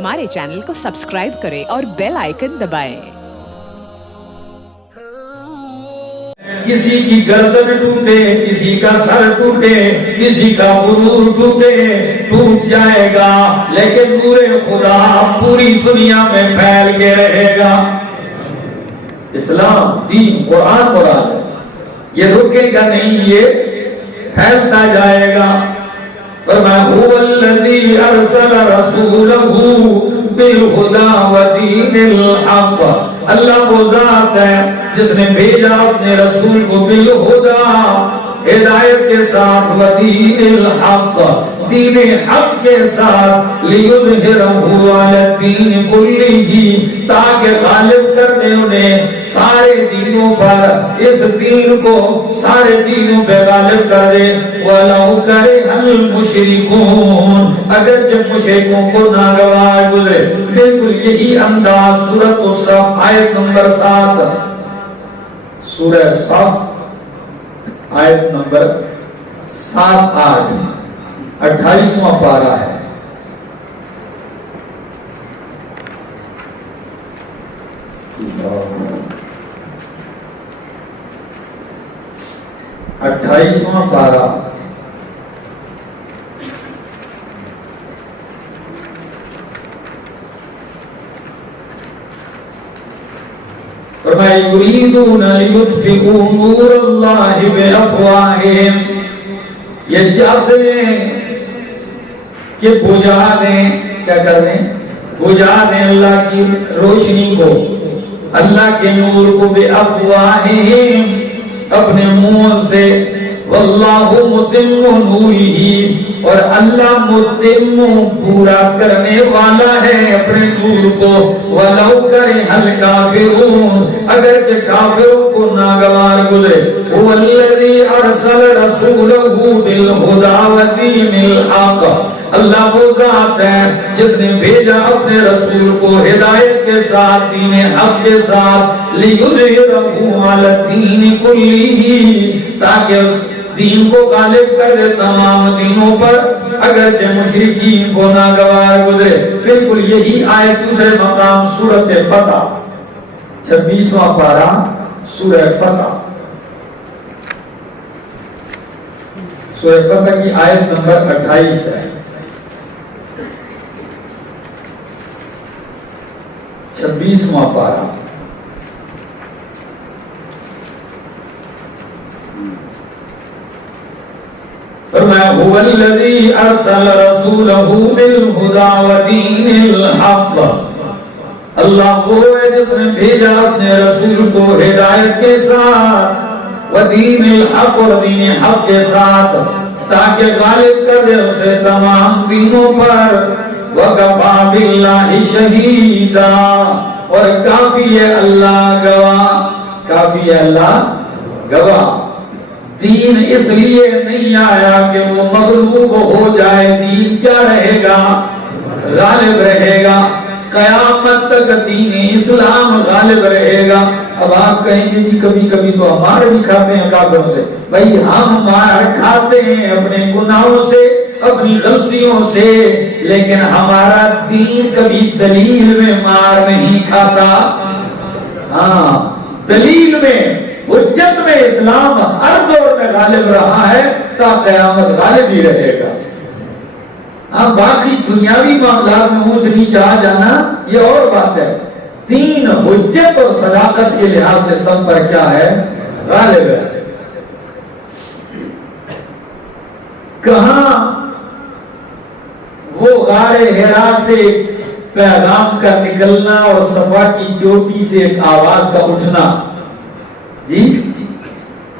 ہمارے چینل کو سبسکرائب کریں اور بیل آئیکن دبائیں۔ کسی کی گردن ٹوٹے، کسی کا سر ٹوٹے، کسی کا غرور ٹوٹے، ٹوٹ جائے گا، لیکن نور خدا پوری دنیا میں پھیل کے رہے گا۔ اسلام، دین، قرآن مراد ہے، یہ رکے گا نہیں، یہ پھیلتا جائے گا۔ فرمایا هو الذی ارسل رسولہ بالہدی ودین الحق، اللہ وہ ذات ہے جس نے بھیجا اپنے رسول کو بالہدی، ہدایت کے ساتھ، ودین الحق، دین حق کے ساتھ، لیظہرہ علی الدین کلہ، تاکہ غالب کر دے انہیں سارے دینوں پر، اس دین کو سارے دینوں پہ غالب کر دے۔ وَلَوْ كَرِهَ الْمُشْرِكُونَ، اگر جب مشرکوں کو ناگوار گزرے۔ بالکل یہی انداز سورۃ الصف آیت نمبر 7، سورہ صف آیت نمبر 7-8، 28واں پارہ ہے۔ اٹھائیسواں پارہ، فرمایا یریدون لیطفئوا نور اللہ بافواہہم، یہ چاہتے ہیں کہ بجھا دیں، کیا کر دیں؟ بجھا دیں اللہ کی روشنی کو، اللہ کے نور کو، بافواہہم، اپنے منہ سے، واللہ متم نورہ، اور اللہ متم پورا کرنے والا ہے اپنے نور کو، ولو کرہ الکافرون، اگرچہ کافروں کو ناگوار گزرے۔ هو الذی ارسل رسولہ بالہدی ودین الحق، اللہ وہ ذات ہے جس نے بھیجا اپنے رسول کو ہدایت کے ساتھ، دین حق کے ساتھ، لیظہرہ علی الدین کلہ، تاکہ دین کو غالب کر دے تمام دینوں پر، اگرچہ مشرکین کو ناگوار گزرے۔ بالکل یہی آیت دوسرے مقام سورۃ فتح، 26واں پارہ سورہ فتح، سورہ فتح کی آیت نمبر 28 ہے، 26واں پارہ۔ فرمایا هو الذی ارسل رسولہ بالہدی ودین الحق، اللہ وہ ہے جس نے بھیجا اپنے رسول کو ہدایت کے ساتھ، ودین الحق، اور دین حق کے ساتھ، تاکہ غالب کر دے اسے تمام دینوں پر۔ وَكَفَى بِاللَّهِ شَهِيدًا، اور کافی ہے اللہ گواہ، کافی ہے اللہ گواہ۔ دین اس لیے نہیں آیا کہ وہ مغلوب ہو جائے، دین کیا رہے گا؟ غالب رہے گا، قیامت تک دین اسلام غالب رہے گا۔ اب آپ کہیں گے جی کبھی کبھی تو ہمارے بھی کھاتے ہیں کافروں سے، بھائی ہم مار کھاتے ہیں اپنے گناہوں سے، اپنی غلطیوں سے، لیکن ہمارا دین کبھی دلیل میں مار نہیں کھاتا۔ ہاں، دلیل میں، حجت میں اسلام ہر دور میں غالب رہا ہے، تا قیامت غالب ہی رہے گا۔ اب باقی دنیاوی معاملات میں اونچ نیچ آ جانا یہ اور بات ہے، دین حجت اور صداقت کے لحاظ سے سب پر کیا ہے؟ غالب ہے۔ کہاں وہ غار حرا سے پیغام کا نکلنا اور صفا کی چوٹی سے ایک آواز کا اٹھنا، جی،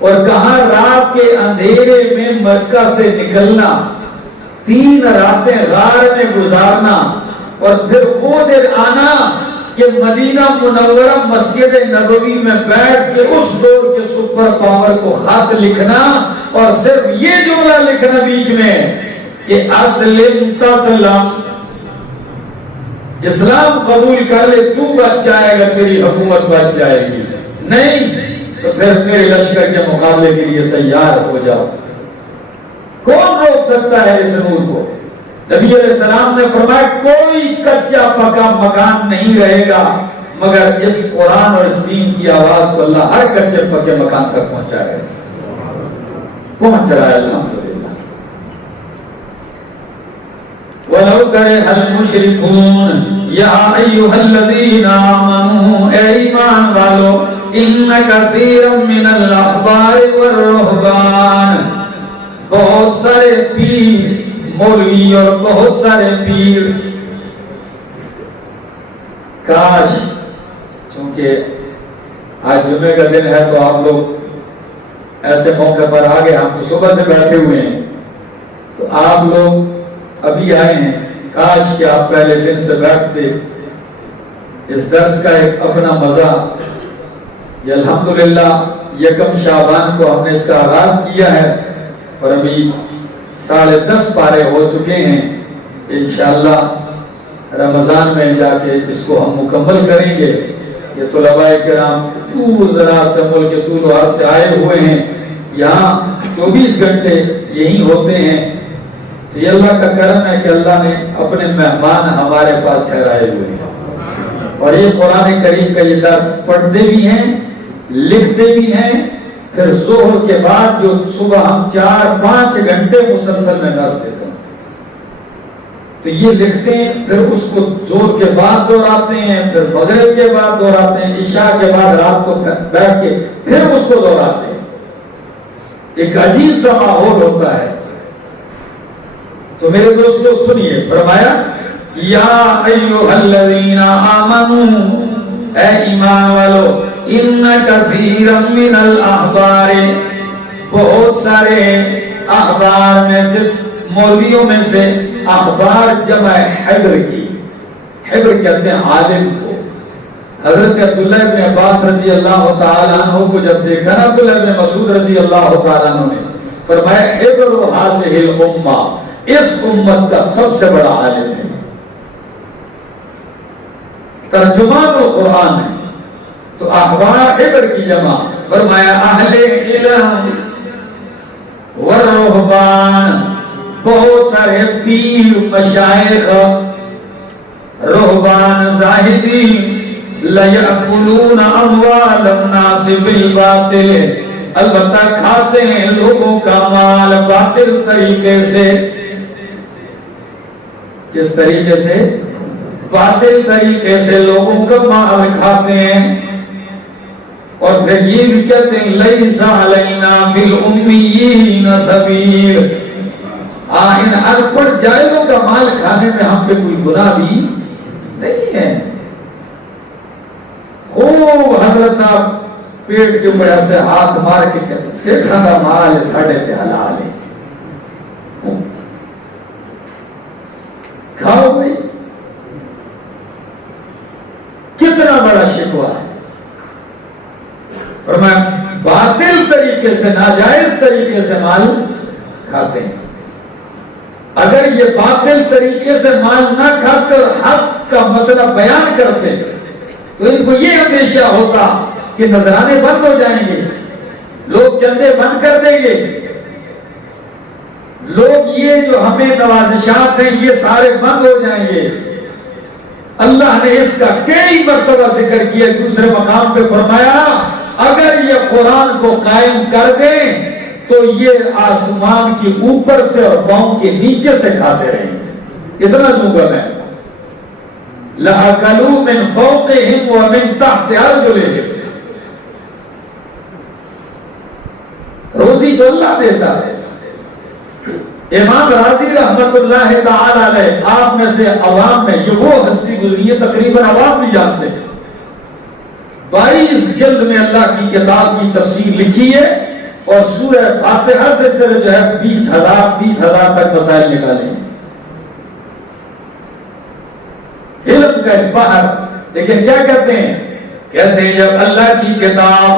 اور کہاں رات کے اندھیرے میں مکہ سے نکلنا، 3 راتیں غار میں گزارنا، اور پھر وہ دن آنا کہ مدینہ منورہ مسجد نبوی میں بیٹھ کے اس دور کے سپر پاور کو خط لکھنا، اور صرف یہ جملہ لکھنا بیچ میں کہ اسلم تسلم، اسلام قبول کر لے تو بچ جائے گا، تیری حکومت بچ جائے گی، نہیں تو پھر میرے لشکر کے مقابلے کے لیے تیار ہو جاؤ۔ کون روک سکتا ہے اس نور کو؟ نبی علیہ السلام نے فرمایا کوئی کچا پکا مکان نہیں رہے گا مگر اس قرآن اور اس دین کی آواز کو اللہ ہر کچے پکے مکان تک پہنچائے پہنچ رہا ہے الحمدللہ۔ وَلَوْ كَرِهَ الْمُشْرِكُونَ یا ایھا الذین آمنوا اے ایمان والو ان کثیرا من الاحبار والرہبان، بہت سارے پیر مولوی اور بہت سارے پیر، کاش چونکہ آج جمعے کا دن ہے تو آپ لوگ ایسے موقع پر آ گئے، ہم تو صبح سے بیٹھے ہوئے ہیں تو آپ لوگ ابھی آئے ہیں، کاش کہ آپ پہلے دن سے بیٹھتے۔ اس درس کا ایک اپنا مزہ، یہ الحمدللہ یکم شعبان کو ہم نے اس کا آغاز کیا ہے اور ابھی 10:30 پارے ہو چکے ہیں، انشاءاللہ رمضان میں جا کے اس کو ہم مکمل کریں گے۔ یہ طلباء کرام دور دراز سے ملک کے طول و عرض سے آئے ہوئے ہیں، یہاں 24 گھنٹے یہی ہوتے ہیں، تو یہ اللہ کا کرم ہے کہ اللہ نے اپنے مہمان ہمارے پاس ٹھہرائے ہوئے ہیں، اور یہ قرآن کریم کا یہ درس پڑھتے بھی ہیں، لکھتے بھی ہیں، پھر ظہر کے بعد جو صبح ہم 4-5 گھنٹے مسلسل میں درس دیتے ہیں تو یہ لکھتے ہیں، پھر اس کو زور کے بعد دہراتے ہیں، پھر مغرب کے بعد دہراتے ہیں، عشاء کے بعد رات کو بیٹھ کے پھر اس کو دہراتے ہیں، ایک عجیب سا ماحول ہوتا ہے۔ تو میرے دوستو سنیے، فرمایا یا ایھا الذین آمنوا اے ایمان والو ان کثیرا من الاحبار، بہت سارے احبار میں سے، مولویوں میں سے، احبار جمع حبر کی، حبر کہتے ہیں عالم کو۔ حضرت عبداللہ ابن عباس رضی اللہ تعالیٰ عنہ کو جب دیکھا نا عبداللہ ابن مسعود رضی اللہ تعالیٰ عنہ نے فرمایا حبر هذه الامہ، اس امت کا سب سے بڑا عالم ہے، ترجمان القرآن ہے۔ تو احبار حبر کی جمع، فرمایا اہل علم والرہبان، بہت سارے پیر مشائخ رہبان زاہدین لیأکلون اموال الناس بالباطل، البتہ کھاتے ہیں لوگوں کا مال باطل طریقے سے۔ کس طریقے سے؟ باطل طریقے سے لوگوں کا مال کھاتے ہیں، اور پھر یہ بھی کہتے ہیں لیس علینا فی الامیین سبیل، ان انپڑھ جاہلوں کا مال کھانے میں ہم پہ کوئی گناہ بھی نہیں ہے۔ خوب حضرت صاحب پیٹ کے اوپر ایسے ہاتھ مار کے کہتے ہیں سکھاں دا مال ساڑھے تے حلال ہے، کھاؤ بھائی۔ کتنا بڑا شکوہ ہے، فرمایا باطل طریقے سے، ناجائز طریقے سے مال کھاتے ہیں۔ اگر یہ باطل طریقے سے مال نہ کھا کر حق کا مسئلہ بیان کرتے تو ان کو یہ ہمیشہ ہوتا کہ نذرانے بند ہو جائیں گے، لوگ چندے بند کر دیں گے، لوگ یہ جو ہمیں نوازشات ہیں یہ سارے بند ہو جائیں گے۔ اللہ نے اس کا کئی مرتبہ ذکر کیا، دوسرے مقام پہ فرمایا اگر یہ قرآن کو قائم کر دیں تو یہ آسمان کی اوپر سے اور پاؤں کے نیچے سے کھاتے رہیں گے۔ اتنا لوگوں ہے لَأَكَلُوا مِن فَوْقِهِمْ وَمِن تَحْتِ أَرْجُلِهِمْ، روزی تو اللہ دیتا ہے۔ امام راضی رحمت اللہ تعالی علیہ آپ میں سے عوام میں، یہ وہ ہستی گزری ہے تقریباً عوام نہیں جانتے، 22 جلد میں اللہ کی کتاب کی تفسیر لکھی ہے، اور سورہ فاتحہ سے صرف جو ہے 20,000 تک مسائل نکالے ہیں۔ علم کا ایک بحر، لیکن کیا کہتے ہیں؟ کہتے ہیں جب اللہ کی کتاب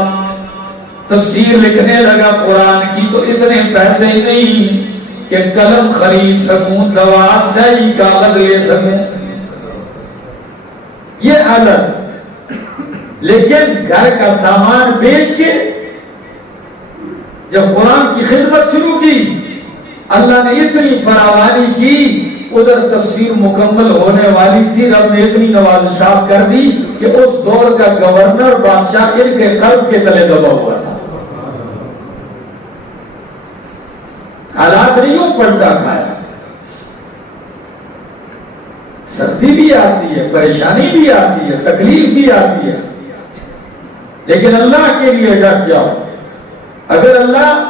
تفسیر لکھنے لگا قرآن کی تو اتنے پیسے ہی نہیں کہ قلم خرید سکوں، دوات سے ہی کاغذ لے سکوں، یہ الگ، لیکن گھر کا سامان بیچ کے جب قرآن کی خدمت شروع کی اللہ نے اتنی فراوانی کی ادھر تفسیر مکمل ہونے والی تھی، رب نے اتنی نوازشات کر دی کہ اس دور کا گورنر بادشاہ ان کے قرض کے تلے دبا ہوا تھا. حالات نہیں ہوں پلٹا کھایا. سختی بھی آتی ہے، پریشانی بھی آتی ہے، تکلیف بھی آتی ہے، لیکن اللہ کے لیے ڈٹ جاؤ. اگر اللہ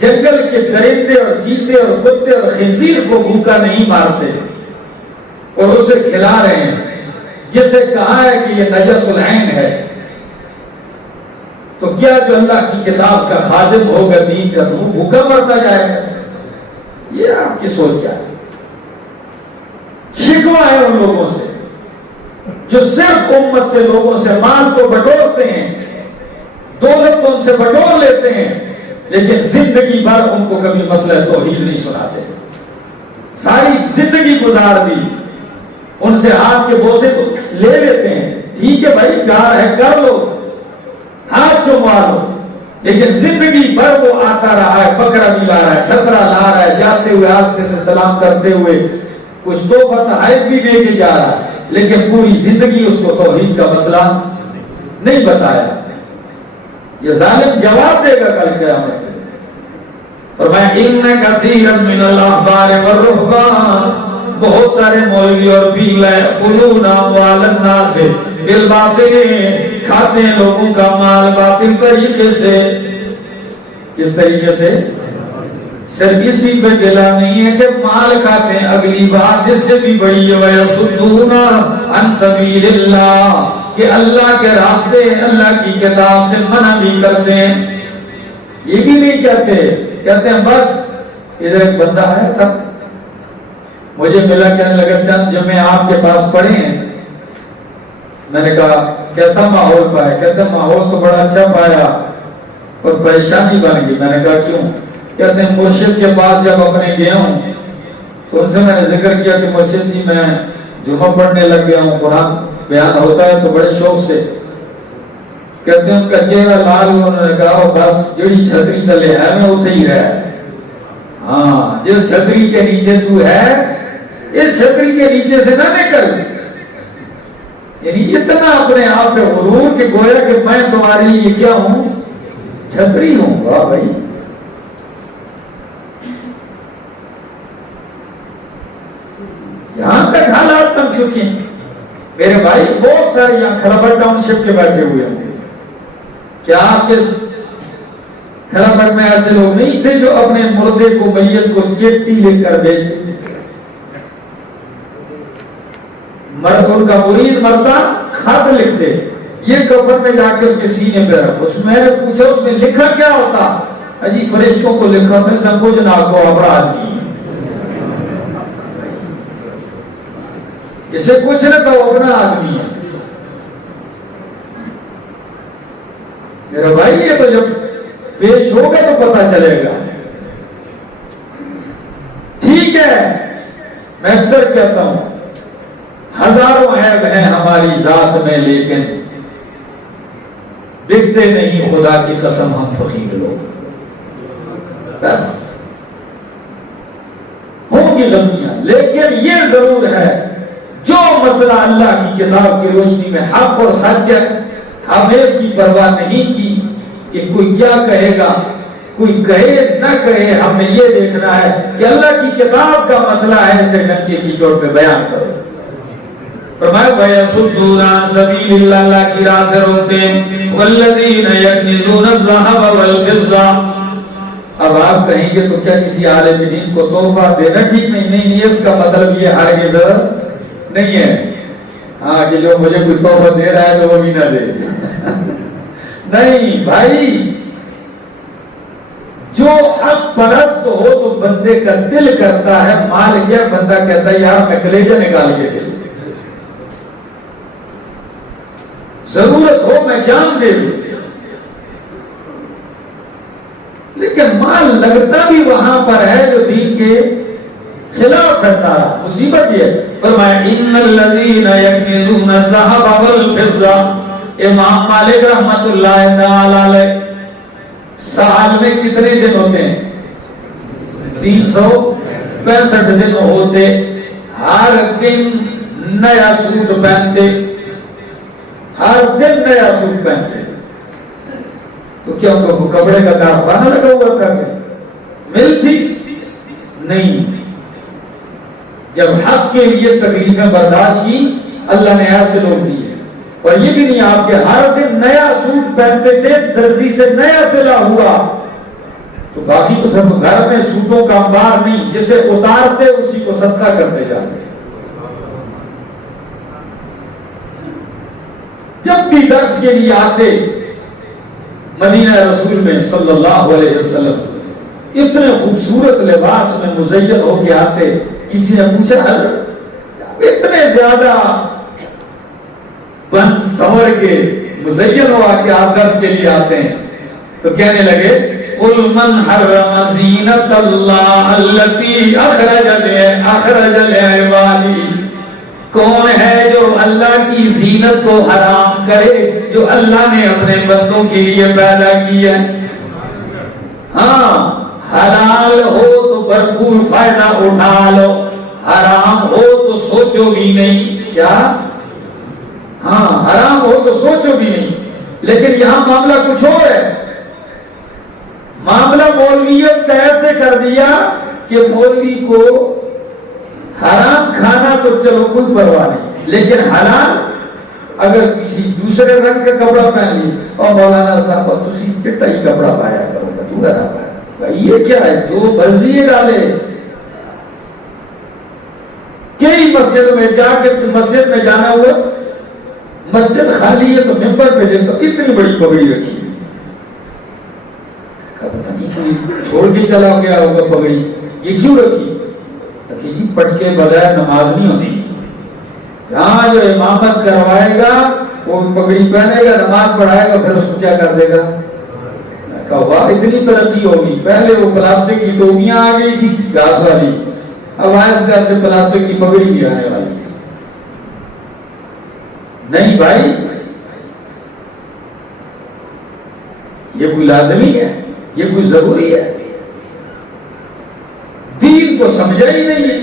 جنگل کے درندے اور چیتے اور کتے اور خنزیر کو بھوکا نہیں مارتے اور اسے کھلا رہے ہیں، جسے کہا ہے کہ یہ نجس العین ہے، تو کیا جو اللہ کی کتاب کا خادم ہوگا دین کا تو بھوکا مرتا جائے گا؟ یہ آپ کی سوچ کیا ہے؟ شکوہ ہے ان لوگوں سے جو صرف امت سے، لوگوں سے مال کو بٹورتے ہیں، دولت کو ان سے بٹور لیتے ہیں، لیکن زندگی بھر ان کو کبھی مسئلہ توحید نہیں سناتے. ساری زندگی گزار دی، ان سے ہاتھ کے بوسے کو لے لیتے ہیں، ٹھیک ہے بھائی پیار ہے کر لو، ہاتھ چوما لو، لیکن زندگی بھر وہ آتا رہا ہے، بکرا بھی لا رہا ہے، چھترا لا رہا ہے، جاتے ہوئے آستے سے سلام کرتے ہوئے کچھ تحفہ تحائف بھی دے کے جا رہا ہے، لیکن پوری زندگی اس کو توحید کا مسئلہ نہیں بتایا. یہ ظالم جواب دے گا کل قیامت میں. فرمایا ان کثیر من الاحبار والرهبان، بہت سارے مولوی اور پیلا یاکلون اموال الناس بالباطل، کھاتے ہیں لوگوں کا مال باطل طریقے سے. کس طریقے سے؟ صرف اسی پہ گلا نہیں ہے کہ مال کھاتے ہیں، اگلی بات جس سے بھی بڑی ہے وَيَصُدُّونَ عَن سَبِيلِ اللَّهِ، کہ اللہ کے راستے اللہ کی کتاب سے منع بھی کرتے ہیں. یہ بھی نہیں کہتے ہیں بس. ادھر ایک بندہ آیا تھا مجھے ملا، کہنے لگا چند جمعے آپ کے پاس پڑھے ہیں. میں نے کہا کیسا ماحول پایا؟ کہتے ہیں ماحول تو بڑا اچھا پایا اور پریشانی بن گئی. میں نے کہا کیوں؟ کہتے ہیں مرشد کے پاس جب اپنے گیا ہوں تو ان سے میں نے ذکر کیا کہ مرشد جی میں جمعہ پڑھنے لگ گیا ہوں، قرآن بیان ہوتا ہے تو بڑے شوق سے. کہتے ہیں ان کا چہرہ لال، انہوں نے کہا بس جڑی چھتری تلے ہے میں اتھے ہی رہ. ہاں جس چھتری کے نیچے تو ہے اس چھتری کے نیچے سے نہ نکل. یعنی اتنا اپنے آپ پہ غرور کہ گویا کہ میں تمہارے لیے کیا ہوں؟ چھتری ہوں. واہ بھائی، یہاں تک حالات تم چکے ہیں میرے بھائی. بہت سارے یہاں کھلبر ٹاؤن شپ کے بیٹھے ہوئے ہیں. کیا آپ کے کھلبر میں ایسے لوگ نہیں تھے جو اپنے مردے کو، میت کو چٹھی لکھ کر بھیجتے؟ مرد ان کا مرید مرتا خط لکھتے، یہ کفن میں جا کے اس کے سینے پہ رکھو. میں نے پوچھا اس میں لکھا کیا ہوتا؟ اجی فرشتوں کو لکھا میں سب کچھ نہ کو اپنا آدمی اسے کچھ نہ تو اپنا آدمی ہے. میرا بھائی یہ تو جب پیش ہوگا تو پتہ چلے گا. ٹھیک ہے میں اکثر کہتا ہوں ہزاروں عیب ہیں ہماری ذات میں، لیکن بکتے نہیں خدا کی قسم ہم فقیر لوگ. بس ہوں گی غلطیاں، لیکن یہ ضرور ہے جو مسئلہ اللہ کی کتاب کی روشنی میں حق اور سچ ہے، ہم نے اس کی پرواہ نہیں کی کہ کوئی کیا کہے گا، کوئی کہے نہ کہے. ہم نے یہ دیکھنا ہے کہ اللہ کی کتاب کا مسئلہ ہے، اسے ڈنکے کی چوٹ پہ بیان کرو. فرمایا وَيَصُدُّونَ عَن سَبِيلِ اللَّهِ، اللہ کی راہ سے روکتے ہیں. وَالَّذِينَ يَكْنِزُونَ الذَّهَبَ وَالْفِضَّةَ. اب آپ کہیں گے تو کیا کسی عالم دین کو تحفہ دینا ٹھیک نہیں؟ نہیں، اس کا مطلب یہ ہرگز نہیں ہے ہاں کہ جو مجھے کوئی تحفہ دے رہا ہے تو وہ بھی نہ دے. نہیں بھائی، جو حق پرست ہو تو بندے کا دل کرتا ہے مال کیا، بندہ کہتا ہے یار میں کلیجہ نکال کے دے، ضرورت ہو میں جان دے دوں. لیکن مال لگتا بھی وہاں پر ہے جو دین کے خلاف ہے. سارا مصیبت یہ ہے. فرمایا ان الذین یکنزون الذهب والفضہ. امام مالک رحمت اللہ تعالی علیہ سال میں کتنے دن ہوتے ہیں؟ 365 دن ہوتے. ہر دن نیا سوٹ پہنتے، ہر دن نیا سوٹ پہنتے، تو کیا ان کو کپڑے کا کارخانہ لگا ہوا تھا؟ مل تھی؟ نہیں۔ جب حق کے لیے تکلیفیں برداشت کی، اللہ نے ایسے لوگ دیے۔ اور یہ بھی نہیں آپ کے ہر دن نیا سوٹ پہنتے تھے، درزی سے نیا سلا ہوا، تو باقی تو پھر گھر میں سوٹوں کا انبار نہیں، جسے اتارتے اسی کو صدقہ کرتے جاتے۔ جب بھی درس کے لیے آتے مدینہ رسول میں صلی اللہ علیہ وسلم اتنے خوبصورت لباس میں مزین ہو کے آتے، کسی نے پوچھا حضرت اتنے زیادہ بن سور کے مزین ہو کے آپ درس کے لیے آتے ہیں، تو کہنے لگے قل من حرم زینت اللہ التی اخرج لعبادی، کون ہے جو اللہ کی زینت کو حرام کرے جو اللہ نے اپنے بندوں کے لیے پیدا کی ہے؟ ہاں، حلال ہو تو بھرپور فائدہ اٹھا لو، حرام ہو تو سوچو بھی نہیں۔ کیا؟ ہاں، حرام ہو تو سوچو بھی نہیں۔ لیکن یہاں معاملہ کچھ اور ہے، معاملہ مولویت کا ایسے کر دیا کہ مولوی کو حرام کھانا تو چلو کوئی پرواہ نہیں، لیکن حلال اگر کسی دوسرے رنگ کا کپڑا پہن لی، اور مولانا صاحب تسی چٹا ہی کپڑا پایا کرو گا، تو نہ پایا، یہ کیا ہے؟ جو مرضی ڈالے۔ کئی مسجد میں جا کے مسجد میں جانا ہوا، مسجد خالی ہے تو ممبر پہ دیکھتا اتنی بڑی پگڑی رکھی ہے، پتہ نہیں کوئی چھوڑ کے چلا گیا ہوگا پگڑی، یہ کیوں رکھی؟ جی پڑھ کے بغیر نماز نہیں ہوتی، ہاں جو امامت کروائے گا وہ پگڑی پہنے گا، نماز پڑھائے گا، پھر اس کو کیا کر دے گا؟ کہا اتنی ترقی ہوگی، پہلے وہ پلاسٹک کی ٹوپیاں آ گئی تھی گھاس والی، اب آہستہ آہستہ پلاسٹک کی پگڑی بھی آنے والی۔ نہیں بھائی، یہ کوئی لازمی ہے، یہ کوئی ضروری ہے؟ دین کو سمجھا ہی نہیں ہے۔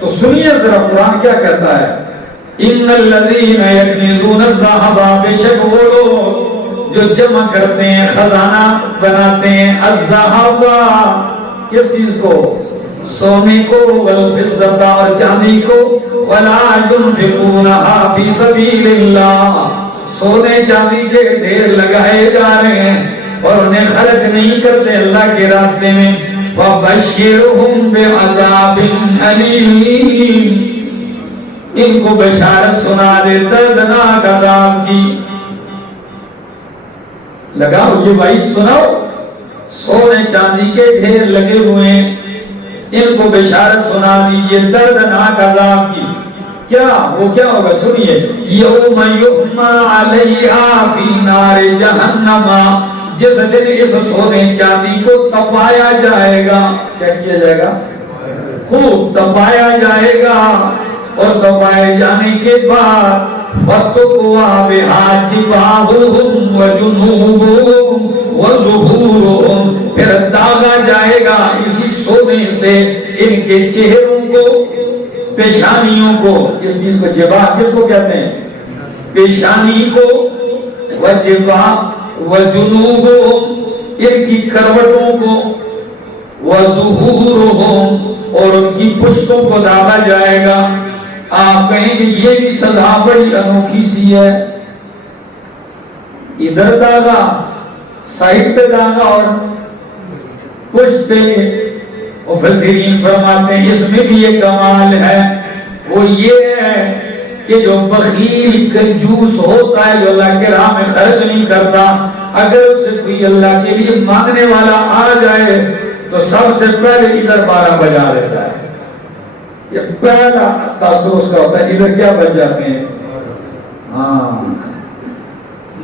تو سنیے ذرا قرآن کیا کہتا ہے، ان الذین یکنزون الذھب، بے شک وہ لوگ جو جمع کرتے ہیں، خزانہ بناتے ہیں، الذھب کس چیز کو؟ سونے کو، والفضة اور چاندی کو، ولا ينفقونها فی سبیل اللہ، سونے چاندی کے ڈھیر لگائے جا رہے ہیں اور انہیں خرچ نہیں کرتے اللہ کے راستے میں، فَبَشِّرْهُمْ بِعَذَابٍ أَلِيمٍ، ان کو بشارت سنا دے دردناک عذاب کی۔ لگاؤ یہ بھائی سناؤ، سونے چاندی کے ڈھیر لگے ہوئے ہیں، ان کو بشارت سنا دیجئے دردناک عذاب کی۔ کیا وہ کیا ہوگا؟ سنیے، یوم یحمى علیہا فی نار جہنم، جس دن اس سونے چاندی کو تپایا جائے گا۔ کیا کیا جائے گا؟ خوب تپایا جائے گا، اور تپائے جانے کے بعد فَتُقْوَى بِهَا جِبَاهُهُمْ وَجُنُوبُهُمْ وَظُهُورُهُمْ، پھر داغا جائے گا اسی سونے سے ان کے چہروں کو، پیشانیوں کو۔ اس چیز کو جبا کس کو کہتے ہیں؟ پیشانی کو، وجبا وجنوبہم ان کی کروٹوں کو، وظہورہم اور ان کی پشتوں کو داغا جائے گا۔ آپ کہیں کہ یہ بھی سزا بڑی انوکھی سی ہے، ادھر داغا، سائڈ پہ داغا اور پشت پہ۔ مفسرین فرماتے ہیں اس میں بھی ایک کمال ہے، وہ یہ ہے کہ جو بخیل کنجوس ہوتا ہے، جو اللہ کے راہ میں خرچ نہیں کرتا، اگر اسے کوئی اللہ کے لیے مانگنے والا آ جائے تو سب سے پہلے ادھر 12 بجا دیتا ہے۔ یہ پہلا تاثر اس کا ہوتا ہے، ادھر کیا بج جاتے ہیں؟ ہاں،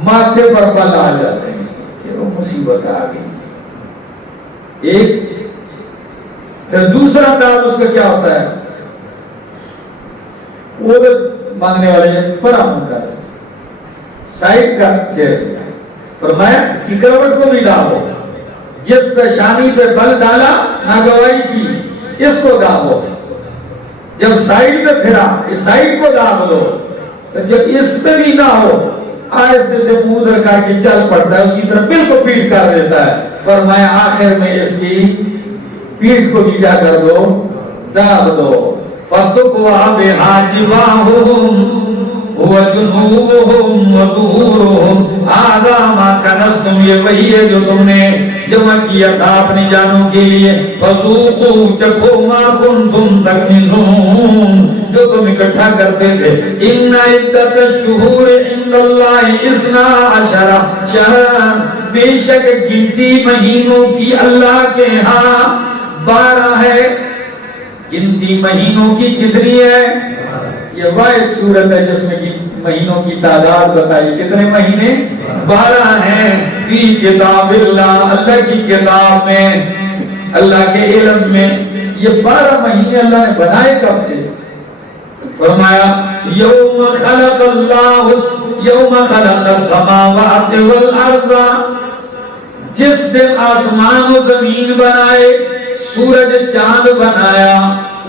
ماتھے پر بل آ جاتے ہیں کہ وہ مصیبت آ گئی۔ ایک پھر دوسرا انداز اس کا کیا ہوتا ہے؟ وہ مانگنے والے بڑا منگا سائڈ کا کہہ دیا، فرمایا اس کی کروٹ کو بھی ڈالو، جس پیشانی پہ بل ڈالا ناگوائی کی، اس کو داغو، جب سائیڈ پہ پھرا اس سائیڈ کو داغ دو، جب اس پہ بھی نہ ہو آہستہ سے منہ در کر کے چل پڑتا ہے، اس کی طرف بالکل پیٹ کر دیتا ہے۔ فرمایا آخر میں اس کی پیٹ کو بھی کیا کر دو، داغ دو۔ فَتُقْوَى بِهَا جِبَاهُهُمْ وَجُنُوبُهُمْ وَظُهُورُهُمْ هَذَا مَا كَنَزْتُمْ، یہ وہی ہے جو تم نے جمع کیا تھا اپنی جانوں کے لیے۔ فَذُوقُوا، چکھو مَا كُنْتُمْ تَكْنِزُونَ، جو تم اکٹھا کرتے تھے۔ إِنَّ عِدَّةَ الشُّهُورِ عِندَ اللَّهِ اثْنَا عَشَرَ شَهْرًا، بے شک گنتی مہینوں کی اللہ کے ہاں 12 ہے۔ گنتی مہینوں کی کتنی ہے؟ یہ واحد صورت ہے جس میں مہینوں کی تعداد بتائی۔ کتنے مہینے؟ 12 ہیں۔ فی کتاب اللہ، اللہ کی کتاب میں، اللہ کے علم میں۔ یہ 12 مہینے اللہ نے بنائے کب سے؟ فرمایا یوم خلق اللہ، یوم خلق السماوات والارض، جس دن آسمان و زمین بنائے، سورج چاند بنایا،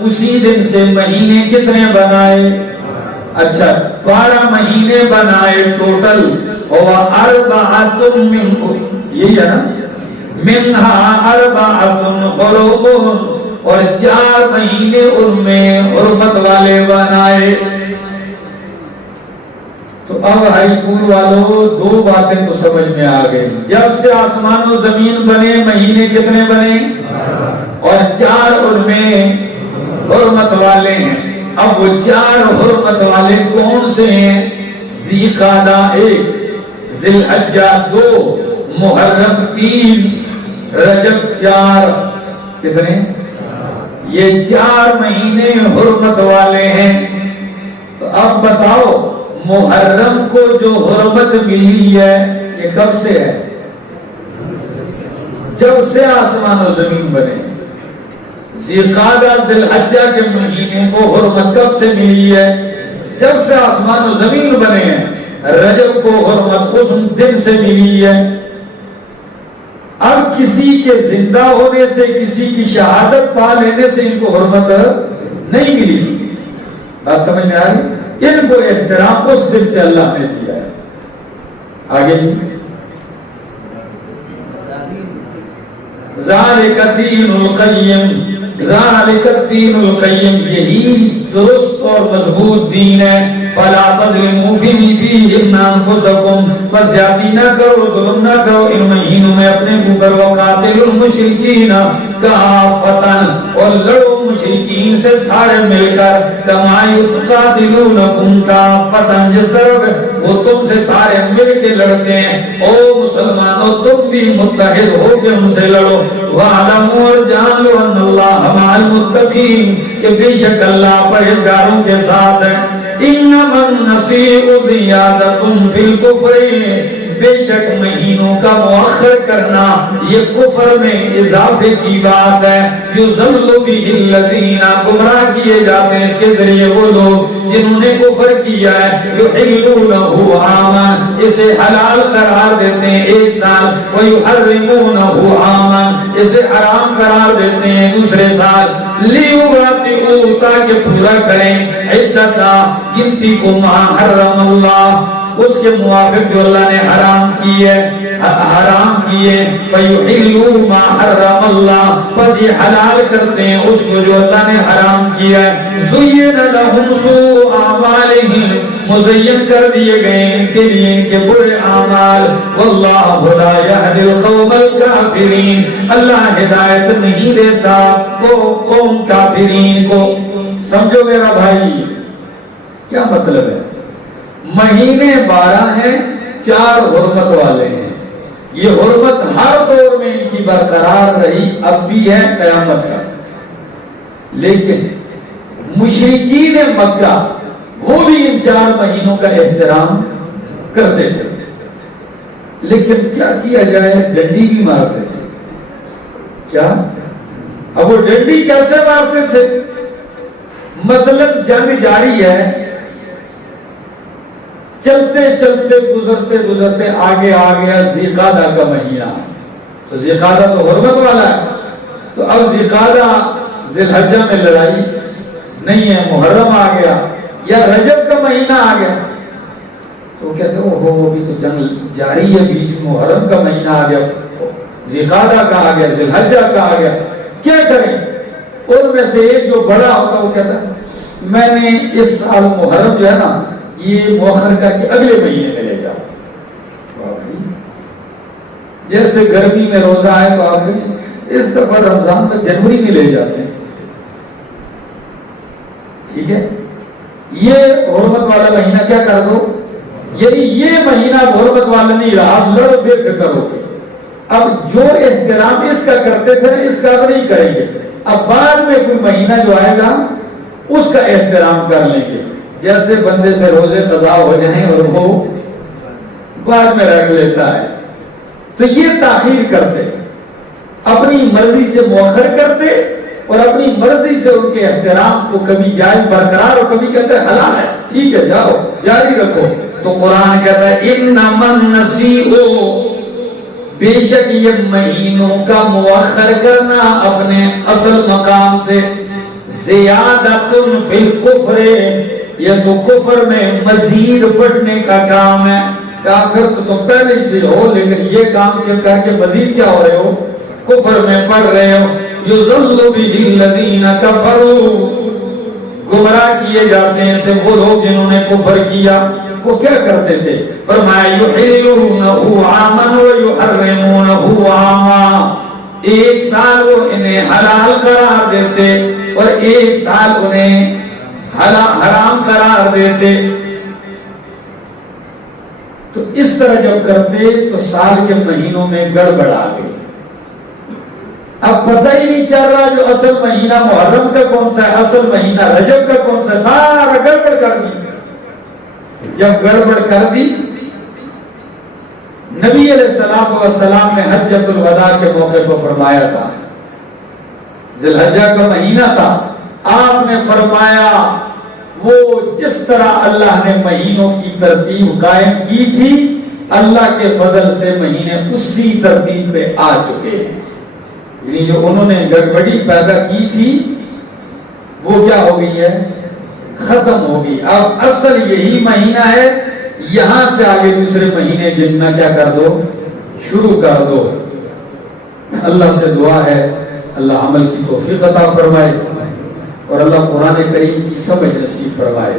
اسی دن سے مہینے کتنے بنائے؟ اچھا 12 مہینے بنائے ٹوٹل۔ وَأَرْبَعَةٌ مِّنْهُ، یہی ہے نا، مِنْهَا أَرْبَعَةٌ حُرُمٌ، اور 4 مہینے ان میں حرمت والے بنائے۔ تو اب ہائی پور والوں 2 باتیں تو سمجھ میں آ گئی۔ جب سے آسمان و زمین بنے مہینے کتنے بنے؟ اور 4 ان میں حرمت والے ہیں۔ اب وہ 4 حرمت والے کون سے ہیں؟ ذی قعدہ 1، ذی الحجہ 2، محرم 3، رجب 4۔ کتنے؟ یہ 4 مہینے حرمت والے ہیں۔ تو اب بتاؤ محرم کو جو حرمت ملی ہے یہ کب سے ہے؟ جب سے آسمان و زمین بنے۔ ذی قعدہ ذی الحجہ کے مہینے کو حرمت کب سے ملی ہے؟ جب سے آسمان و زمین بنے ہیں۔ رجب کو حرمت اس دن سے ملی ہے۔ اب کسی کے زندہ ہونے سے، کسی کی شہادت پا لینے سے ان کو حرمت نہیں ملی۔ بات سمجھ میں آ رہی؟ ان کو احترام اس دن سے اللہ نے دیا ہے۔ آگے جی، ذالک الدین القیم، ذالک الدین القیم، یہی درست اور مضبوط دین ہے۔ فلا تظلموا فیہن انفسکم، بس زیادتی نہ کرو، ظلم نہ کرو ان مہینوں میں اپنے اوپر۔ وقاتلوا المشرکین کافۃ، اور لڑو مشرکین سے سارے مل کر۔ کما یقاتلونکم کافۃ، جس طرح وہ تم سے سارے مل کے لڑتے ہیں۔ او مسلمانوں تم بھی متحد ہو کے ان سے لڑو۔ وَاعْلَمُوا، اور جان لو، ان اللہ مع المتقین، کہ بے شک اللہ پرہیزگاروں کے ساتھ ہے۔ انما النسیء زیادۃ فی الکفر، بے شک مہینوں کا مؤخر کرنا یہ کفر میں اضافے کی بات ہے۔ یضل بہ الذین، گمراہ کیے جاتے ہیں اس کے ذریعے وہ لوگ جنہوں نے کفر کیا ہے۔ یحلونہ عاما، اسے حلال قرار دیتے ہیں 1 سال۔ ویحرمونہ عاما، اسے حرام قرار دیتے ہیں دوسرے سال۔ لیواطئوا، تاکہ پورا کریں عدتہ، گنتی کو، ما حرم اللہ، اس کے موافق جو اللہ نے حرام کیے، فَيُحِلُّوا مَا حَرَّمَ اللَّهُ، بس یہ حلال کرتے ہیں اس کو جو اللہ نے حرام کیا ہے۔ زُيِّنَ لَهُمْ سُوءُ أَعْمَالِهِمْ، مزین کر دیے گئے ان کے لیے ان کے برے اعمال۔ وَاللَّهُ لَا يَهْدِي الْقَوْمَ الْكَافِرِينَ، اللہ ہدایت نہیں دیتا قوم کافرین کو۔ سمجھو میرا بھائی کیا مطلب ہے؟ مہینے 12 ہیں، 4 حرمت والے ہیں۔ یہ حرمت ہر دور میں ان کی برقرار رہی، اب بھی ہے قیامت تک۔ لیکن مشرکین مکہ وہ بھی ان 4 مہینوں کا احترام کرتے تھے، لیکن کیا کیا جائے، ڈنڈی بھی مارتے تھے۔ کیا؟ اب وہ ڈنڈی کیسے مارتے تھے؟ مثلا جنگ جاری ہے، چلتے چلتے گزرتے گزرتے آگے آ گیا ذی قعدہ کا مہینہ، تو ذی قعدہ تو حرمت والا ہے، تو اب ذی قعدہ ذی الحجہ میں لڑائی نہیں ہے، محرم آ گیا یا رجب کا مہینہ آ گیا تو کہتے ہو وہ بھی تو جنگ جاری ہے، بیچ میں محرم کا مہینہ آ گیا، ذی القعدہ کا آ گیا، ذی الحجہ کا آ گیا، کیا کریں؟ ان میں سے ایک جو بڑا ہوتا وہ کہتا ہے میں نے اس سال محرم جو ہے نا یہ مؤخر کر کے اگلے مہینے میں لے جاؤ۔ جیسے گرمی میں روزہ آئے تو آپ اس دفعہ رمضان میں جنوری میں لے جاتے ہیں، ٹھیک ہے، یہ حرمت والا مہینہ کیا کر دو، یعنی یہ مہینہ حرمت والا نہیں رہا، لڑ بے فکر ہو گئے۔ اب جو احترام اس کا کرتے تھے اس کا اب نہیں کریں گے، اب بعد میں کوئی مہینہ جو آئے گا اس کا احترام کر لیں گے، جیسے بندے سے روزے قضا ہو جائیں اور وہ بعد میں رکھ لیتا ہے، تو یہ تاخیر کرتے، اپنی مرضی سے مؤخر کرتے اور اپنی مرضی سے ان کے احترام کو کبھی جائز برقرار اور کبھی کہتے ہیں حلال ہے، ٹھیک ہے جاؤ جاری رکھو۔ تو قرآن کہتا ہے انما النسیء، بے شک یہ مہینوں کا مؤخر کرنا اپنے اصل مقام سے، زیادۃ فی الکفر، یہ تو کفر میں مزید بڑھنے کا کام ہے۔ کافر تو تم پہلے سے ہو لیکن یہ کام کر کے مزید کیا ہو رہے ہو، کفر میں پڑھ رہے ہو۔ یضل بہ الذین کفروا، گمراہ کیے جاتے ہیں سے وہ لوگ جنہوں نے کفر کیا۔ وہ کیا کرتے تھے؟ فرمایا یحلونہ عاما ویحرمونہ عاما، ایک سال وہ انہیں حلال قرار دیتے اور ایک سال انہیں حرام قرار دیتے۔ تو اس طرح جب کرتے تو سال کے مہینوں میں گڑبڑ آ گئی، اب پتہ ہی نہیں چل رہا جو اصل مہینہ محرم کا کون سا ہے، اصل مہینہ رجب کا کون سا، سارا گڑبڑ کر دی۔ جب گڑبڑ کر دی، نبی علیہ الصلوۃ والسلام نے حجۃ الوداع کے موقع پر فرمایا تھا، ذی الحجہ کا مہینہ تھا، آپ نے فرمایا وہ جس طرح اللہ نے مہینوں کی ترتیب قائم کی تھی اللہ کے فضل سے مہینے اسی ترتیب پہ آ چکے ہیں، یعنی جو انہوں نے گڑبڑی پیدا کی تھی وہ کیا ہو گئی ہے، ختم ہو گئی۔ اب اصل یہی مہینہ ہے، یہاں سے آگے دوسرے مہینے گننا کیا کر دو، شروع کر دو۔ اللہ سے دعا ہے اللہ عمل کی توفیق عطا فرمائے اور اللہ قرآن کریم کی سمجھ نصیب فرمائے۔